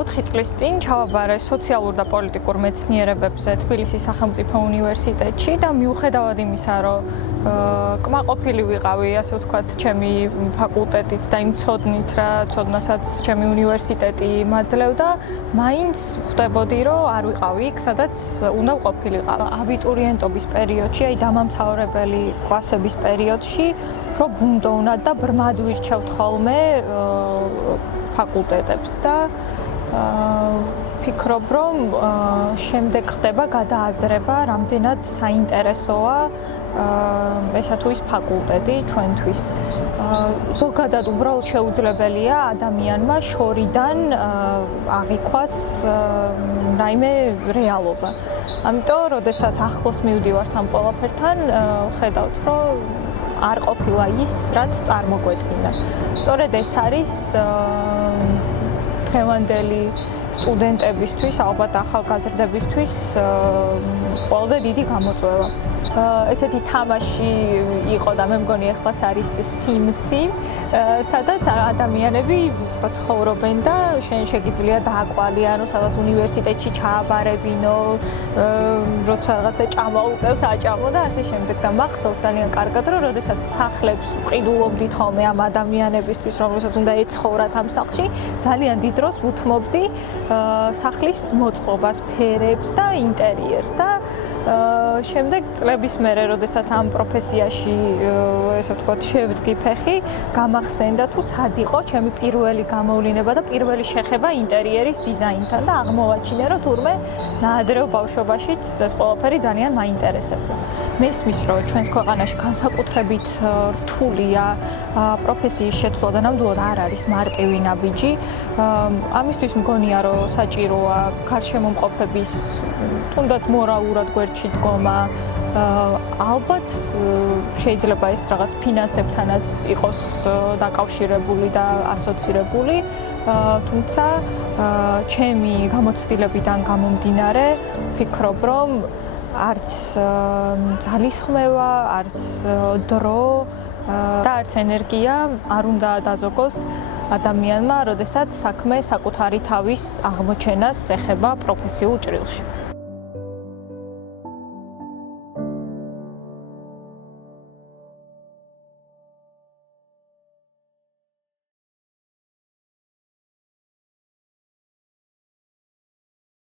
4 წლის წინ ჩავაბარე სოციალურ და პოლიტიკურ მეცნიერებებზე თბილისის სახელმწიფო უნივერსიტეტში და მიუხედავად იმისა, რომ კმაყოფილი ვიყავი, ასე ვთქვათ, ჩემი ფაკულტეტით და იმ ცოდნით, რა ცოდნასაც ჩემი უნივერსიტეტი მაძლევდა, მაინც ხვდებოდი, რომ არ ვიყავი იქ, სადაც უნდა ვყოფილიყავ. აბიტურიენტობის პერიოდში, აი დამამთავრებელი კლასების პერიოდში, რომ ბუნდოვნად და ბრმად ვირჩევთ ხოლმე ფაკულტეტებს და ფიქრობ, რომ შემდეგ ხდება გადააზრება, რამდენად საინტერესოა ესა თუ ის ფაკულტეტი ჩვენთვის. ზოგადად უბრალოდ შეუძლებელია ადამიანმა შორიდან აღიქვას რაიმე რეალობა. ამიტომ, როდესაც ახლოს მივდივართ ამ ყველაფერთან, ხედავთ, რომ არ ყოფილა ის, რაც წარმოგვედგინა. სწორედ ეს არის დღევანდელი სტუდენტებისთვის, ალბათ ახალგაზრდებისთვის ყველაზე დიდი გამოწვევა. ესეთი თამაში იყო და მე მგონი ეხლაც არის Sims-ი, სადაც ადამიანები ცხოვრობენ და შენ შეგიძლია დააკვალიანო, სადაც უნივერსიტეტში ჩააბარებინო, როცა რაღაცა ჭამაუწევს აჭამო და ასე შემდეგ და მახსოვს ძალიან კარგად, რომ როდესაც სახლებს ვყიდულობდით ხოლმე ამ ადამიანებისთვის, რომელსაც უნდა ეცხოვრათ ამ სახლში, ძალიან დიდ დროს ვუთმობდი სახლის მოწყობას, ფერებს და ინტერიერს და შემდეგ წლების მერე, როდესაც ამ პროფესიაში, ესე ვთქვათ, შევდგი ფეხი, გამახსენდა თუ სად იყო ჩემი პირველი გამოვლინება და პირველი შეხება ინტერიერის დიზაინთან და აღმოვაჩინე, რომ თურმე ნაადრევ ბავშვობაშიც ეს ყველაფერი ძალიან მაინტერესებდა. მესმის, რომ ჩვენს ქვეყანაში განსაკუთრებით რთულია პროფესიის შეცვლა და ნამდვილად არ არის მარტივი ნაბიჯი. ამისთვის მგონია, რომ საჭიროა გარშემომყოფების თუნდაც მორალურად გვერდში დგომა. ალბათ შეიძლება ეს რაღაც ფინანსებთანაც იყოს დაკავშირებული და ასოცირებული, თუმცა ჩემი გამოცდილებიდან გამომდინარე, ვფიქრობ, რომ არც ძალისხმევა, არც დრო და არც ენერგია არ უნდა დაზოგოს ადამიანმა, როდესაც საქმე საკუთარი თავის აღმოჩენას ეხება პროფესიულ ჭრილში.